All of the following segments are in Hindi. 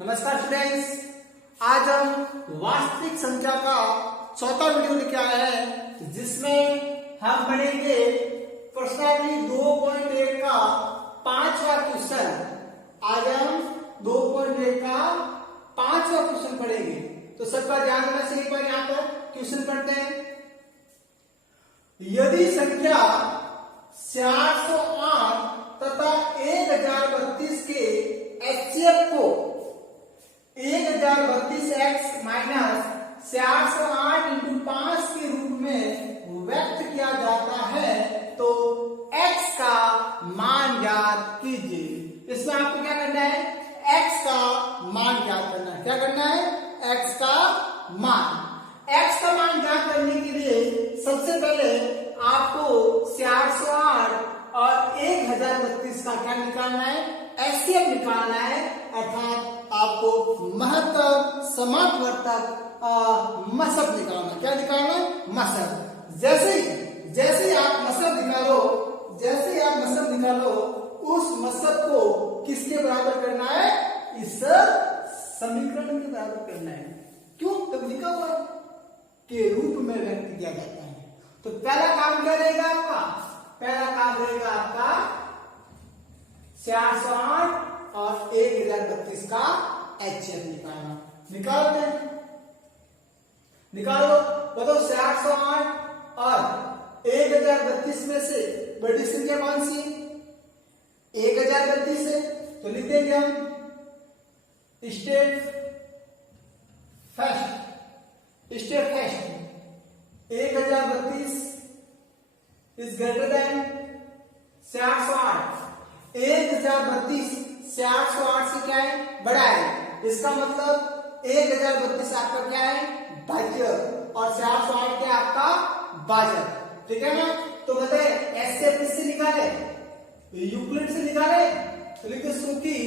नमस्कार स्टूडेंट्स, आज हम वास्तविक संख्या का चौथा वीडियो लेके आए हैं जिसमें हम पढ़ेंगे प्रश्नावली 2.1 का 5वां क्वेश्चन। आज हम 2.1 का 5वां क्वेश्चन पढ़ेंगे। तो सबका ध्यान देना चाहिए। एक बार यहाँ पर क्वेश्चन पढ़ते हैं। यदि संख्या 408 तथा 1032 के एचसीएफ को 1032x माइनस 408 इंटू 5 के रूप में व्यक्त किया जाता है तो x का मान ज्ञात कीजिए। इसमें आपको क्या करना है? x का मान ज्ञात करना है। क्या करना है? x का मान ज्ञात करने के लिए सबसे पहले आपको 408 और 1032 का क्या निकालना है? एचसीएफ निकालना है, अर्थात आपको महत्तम, समार्थवर्तक, मसब निकालना। क्या निकालना है? मसब। जैसे ही आप मसब निकालो, उस मसब को किसके बराबर करना है? इस समीकरण के बराबर करना है। क्यों? तब लिखा हुआ के रूप में व्यक्त किया जाता है। तो पहला काम क्या रहेगा आपका? पहला काम रहेगा आपका 408 और 1032 का एचसीएफ निकालना। निकालते हैं, निकालो। बताओ 408 और 1032 में से बड़ी संख्या कौन सी? 1032 है। तो लिख देंगे हम step first 1032 is greater than 408। 1032 408 से क्या है? बड़ा है। इसका मतलब 1032 आपका क्या है? भाज्य, और 408 क्या आपका भाजक। ठीक है ना? तो बताए एचसीएफ किससे निकाले? यूक्लिड से निकाले। तो लिखते सूखी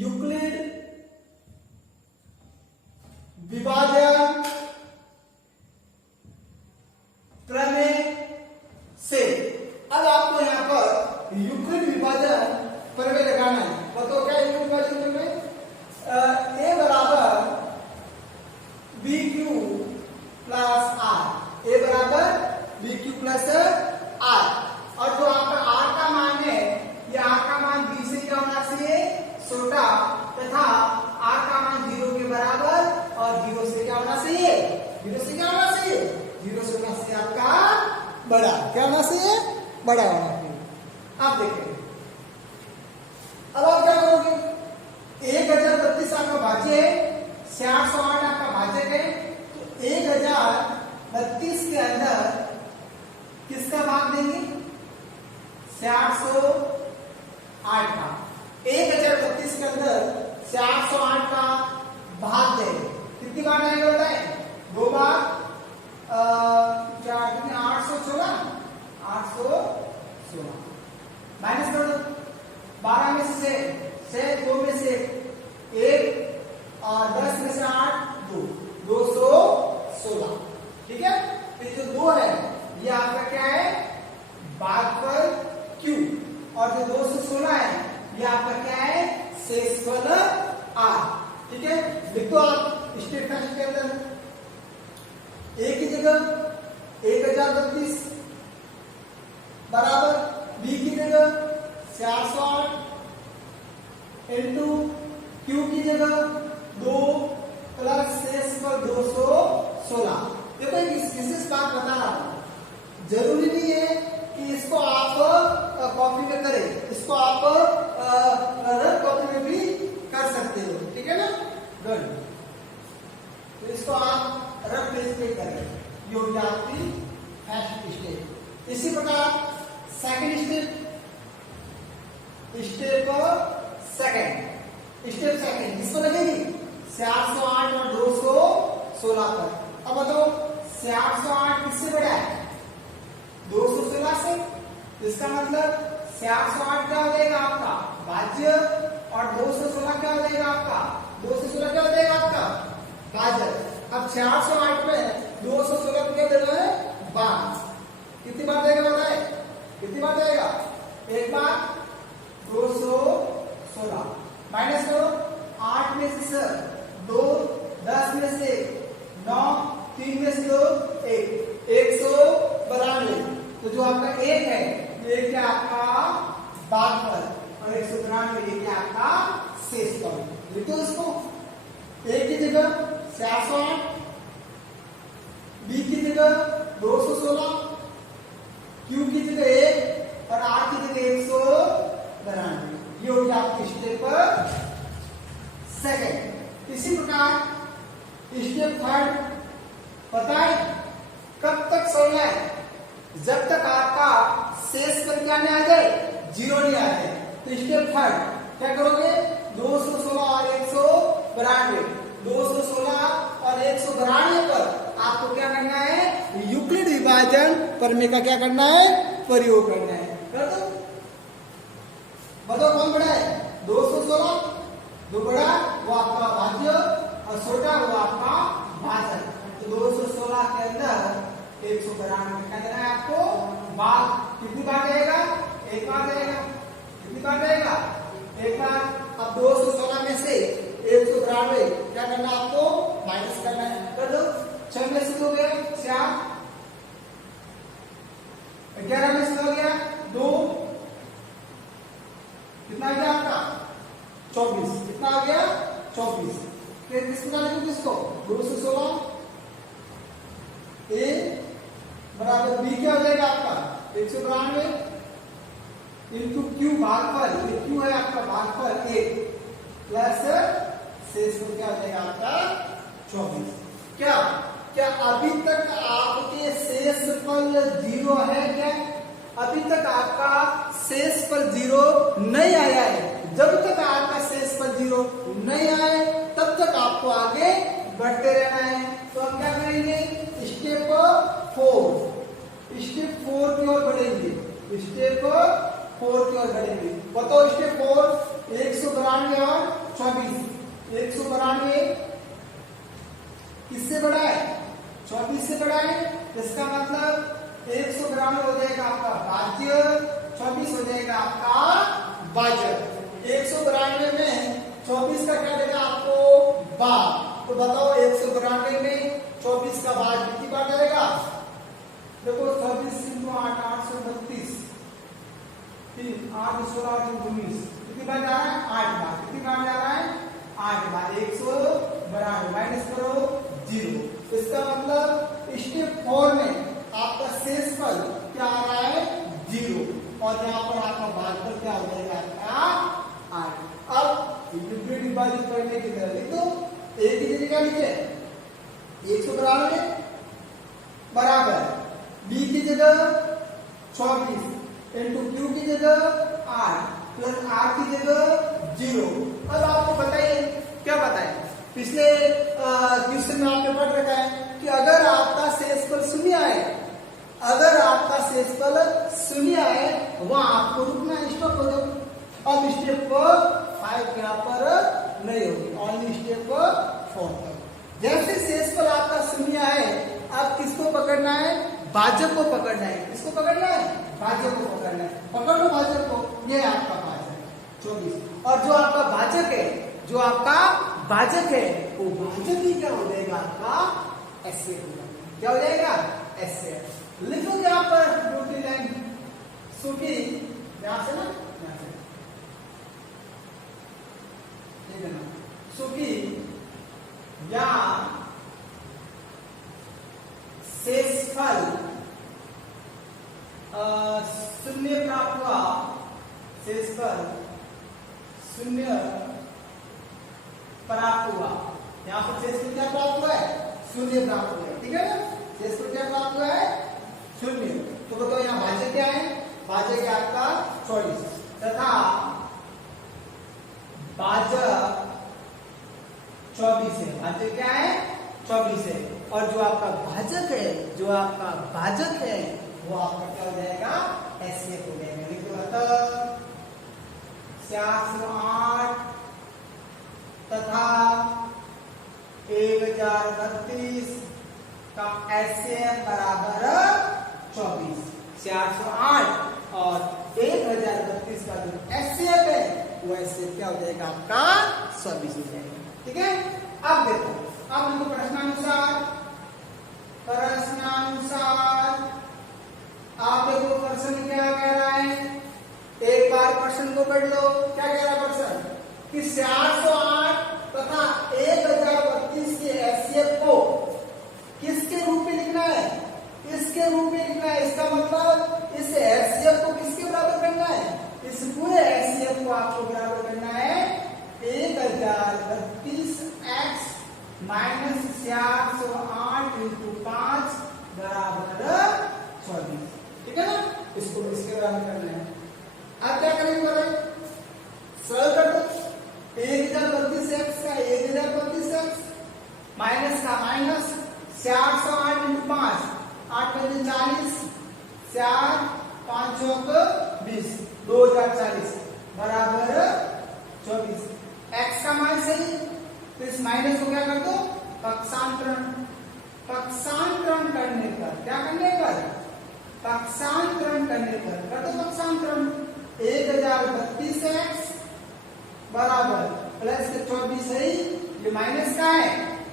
यूक्लिड विभाजन प्रमेय से। अब आपको यहां पर यूक्लिड विभाजन प्रमेय लगाना है। बताओ क्या यूक्लिड विभाजन प्रमेय? ए बराबर बी क्यू प्लस आर। ए बराबर बी क्यू प्लस आर। और जो आपका आर का मान है, ये आर का मान बी से क्या होना चाहिए? छोटा, तथा आर का मान 0 के बराबर और 0 से क्या होना चाहिए? 0 से क्या होना चाहिए? 0 से होना चाहिए आपका बड़ा। क्या होना चाहिए? बड़ा होना चाहिए। आप देखिए, अब आप क्या करोगे? 1032 आपका भाज्य है, 408 आपका भाजक है। तो 1032 के अंदर किसका भाग देंगे? 408 का। 1032 के अंदर 408 का भाग देंगे। कितनी बार आएगा बताए? 2 बार। 816 माइनस कर दो। 12 में से 2 में से 1 और 10 में से 8 2 216। ठीक है? फिर जो 2 है ये आपका क्या है? भागफल क्यू। और जो 216 है ये आपका क्या है? शेषफल आर। ठीक है? लिख दो आप स्टेप फर्स्ट के अंदर ए की जगह 1032 बराबर बी की जगह 408 इंटू क्यू की जगह 2 प्लस शेषफल 216। देखो एक विशेष बात बता रहा हूं, जरूरी नहीं है कि इसको आप कॉपी में करें, इसको आप रफ कॉपी में भी कर सकते हो। ठीक है ना? गुड। तो इसको आप रफ पेज पे करें। ये हो गया आपकी फर्स्ट स्टेप। इसी प्रकार सेकंड सेकंड इसको लगेगी 408 और 216 पर। अब बताओ 408 किससे बड़ा है? 216 से। इसका मतलब 408 क्या हो जाएगा आपका? भाज्य, और 216 क्या हो जाएगा आपका? 216 क्या हो जाएगा आपका? भाजक। अब 408 में 216 को क्या देना है? बार। कितनी बार देगा बताए? कितनी बार देगा? एक बार। 216 माइनस करो में से 2, 10 में से 9, 3 में से 2, 1, 192। तो जो आपका 1 है ये क्या आपका भागफल और 192 ये क्या आपका शेषफल। लिखो इसको। A की जगह 408, B की जगह 216, Q की जगह 1 और R की जगह 192। ये हो गया आपकी स्टेप सेकंड। इसी प्रकार स्टेप थर्ड पता है कब तक सोना है? जब तक आपका शेष पर क्या नहीं आ जाए, 0 नहीं आ जाए। तो स्टेप थर्ड क्या करोगे? 216 और 192, 216 और 192 पर आपको क्या करना है? यूक्लिड विभाजन प्रमेय का क्या करना है? प्रयोग करना है। कर दो। बताओ कौन बड़ा है? 216 जो बड़ा वो आपका भाज्य और छोटा वो आपका भाजक। तो 216 के अंदर 192 क्या देना है आपको? भाग। कितनी बार जाएगा? एक बार जाएगा। कितनी बार जाएगा? एक बार। अब 216 में से 192 क्या करना है आपको? माइनस करना है। कर दो। 6 में से 2 गया 4, 11 में से 2 गया 2, कितना आ गया आपका? 24। कितना आ गया? 24। फिर किसका लिखो? किसको? 216 A बराबर B क्या हो जाएगा आपका? 192 इंटू Q भागफल, ये Q है आपका भागफल 1 प्लस शेषफल क्या हो जाएगा आपका? 24। क्या क्या अभी तक आपके शेषफल 0 है क्या? अभी तक आपका शेषफल 0 नहीं आया है। जब तक आपका शेषफल 0 नहीं आए तब तक आपको आगे बढ़ते रहना है। तो हम क्या करेंगे? स्टेप 4, स्टेप 4 की ओर बढ़ेंगे। स्टेप 4 की ओर बढ़ेंगे। बताओ स्टेप 4 192 और 24। 192 किससे बड़ा है? 24 से बड़ा है। इसका मतलब 192 हो जाएगा आपका भाज्य, 24 हो जाएगा आपका भाजक। 192 में 24 का क्या देगा आपको? भाग। तो बताओ 192 में 24 का भाग कितनी बार जाएगा? देखो 24 × 8 832, 8 16 19 कितनी बार जा रहा है? 8 बार। कितनी बार जा रहा है? 8 बार। 192 माइनस करो 0। इसका मतलब स्टेप 4 में आपका शेषफल क्या आ रहा है? 0। और यहाँ पर आपका भागफल क्या हो जाएगा? आपका 8। अब यूक्लिड विभाजित करने की तरह लिख दो। A की जगह क्या लिखे? 192 बराबर B की जगह 24 इंटू Q की जगह 8 प्लस R की जगह 0। अब आपको बताइए क्या बताएं? पिछले क्वेश्चन में आपने पढ़ रखा है कि अगर आपका शेषफल 0 आए, अगर आपका शेषफल 0 आए वहां आपको रुकना, स्टॉप हो जाओ। अब स्टेप 5 यहाँ पर नहीं होगी, ओनली स्टेप 4 तक। जैसे शेषफल आपका 0 है, अब किसको पकड़ना है? भाजक को पकड़ना है। किसको पकड़ना है? भाजक को पकड़ना है। पकड़ लो भाजक को। ये आपका भाजक 24। और जो आपका भाजक है, जो आपका भाजक है वो भाजक ही क्या हो जाएगा? आपका एसए हो जाएगा। क्या हो जाएगा? एसए। लिखो यहाँ पर दूसरी लाइन सुखी, यहां से ना, यहां से ठीक है ना, सुखी या शेषफल 0 प्राप्त हुआ, शेषफल 0 प्राप्त हुआ। यहाँ पर शेषफल क्या प्राप्त हुआ है? 0 प्राप्त हुआ है। ठीक है ना? शेषफल क्या प्राप्त हुआ है? 0। तो बताओ यहाँ भाजक क्या है? भाजक है आपका 24 तथा भाजक 24 है। भाजक क्या है? 24 है। और जो आपका भाजक है, जो आपका भाजक है वो आपका क्या हो जाएगा? ऐसे हो जाएगा। लिखो अतः 408 तथा 1032 का एचसीएफ बराबर 24। 408 और 1032 का जो एचसीएफ है वो एचसीएफ क्या हो जाएगा? आपका 24 हो जाएगा। ठीक है। अब देखो, अब हमको प्रश्नानुसार आप देखो प्रश्न में क्या कह रहा है, एक बार प्रश्न को पढ़ लो। क्या कह रहा है प्रश्न कि 408 तथा 1032 के एचसीएफ को किसके रूप में लिखना है, इसके रूप में लिखना है। इसका मतलब इस एचसीएफ को किसके बराबर करना है, इस पूरे एचसीएफ को आपको बराबर करना है 1032 x माइनस 408 इंटू 5 बराबर 24। ठीक है ना, इसको इसके बराबर करना है। अब क्या करेंगे, सरल कर दो। 1032 x का 1032 x माइनस का माइनस 408 इंटू 5, 8 में 40, 4 5 20, 2040 बराबर 24। x का मान सही, तो इस माइनस को क्या कर दो, पक्षांतरण। पक्षांतरण करने पर क्या करने पर, पक्षांतरण करने पर कर दो पक्षांतरण। 1032x बराबर प्लस के 24 सही, ये माइनस का है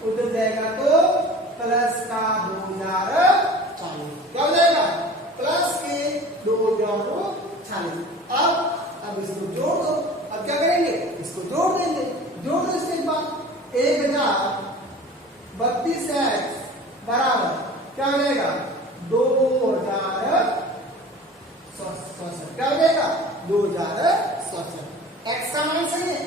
उधर जाएगा तो प्लस का 2040। क्या हो जाएगा, प्लस के 2040। अब इसको जोड़ दो। अब क्या करेंगे, इसको जोड़ देंगे। जोड़ दो इसके बाद 1032x बराबर क्या हो जाएगा 2067। क्या हो जाएगा 2067। x का मान सही है,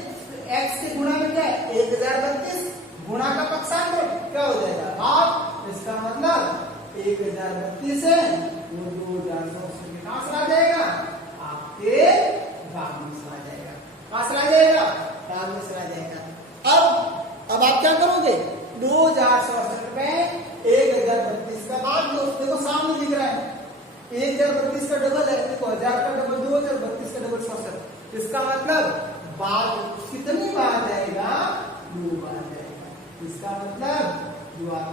x के गुणा में क्या है 1032, गुणा का पक्षांतर क्या हो जाएगा भाग। इसका मतलब 1032 है वो 2067 के पास आ जाएगा, आपके भाग में आ जाएगा, पास आ जाएगा, भाग में आ जाएगा। अब आप क्या करोगे, 2067 में 1032 का भाग दो। देखो सामने दिख रहा है 1032 का डबल है, देखो 1000 का डबल 2032 का डबल 67। इसका मतलब भाग कितनी बार जाएगा, 2 बार जाएगा। इसका मतलब 2 बार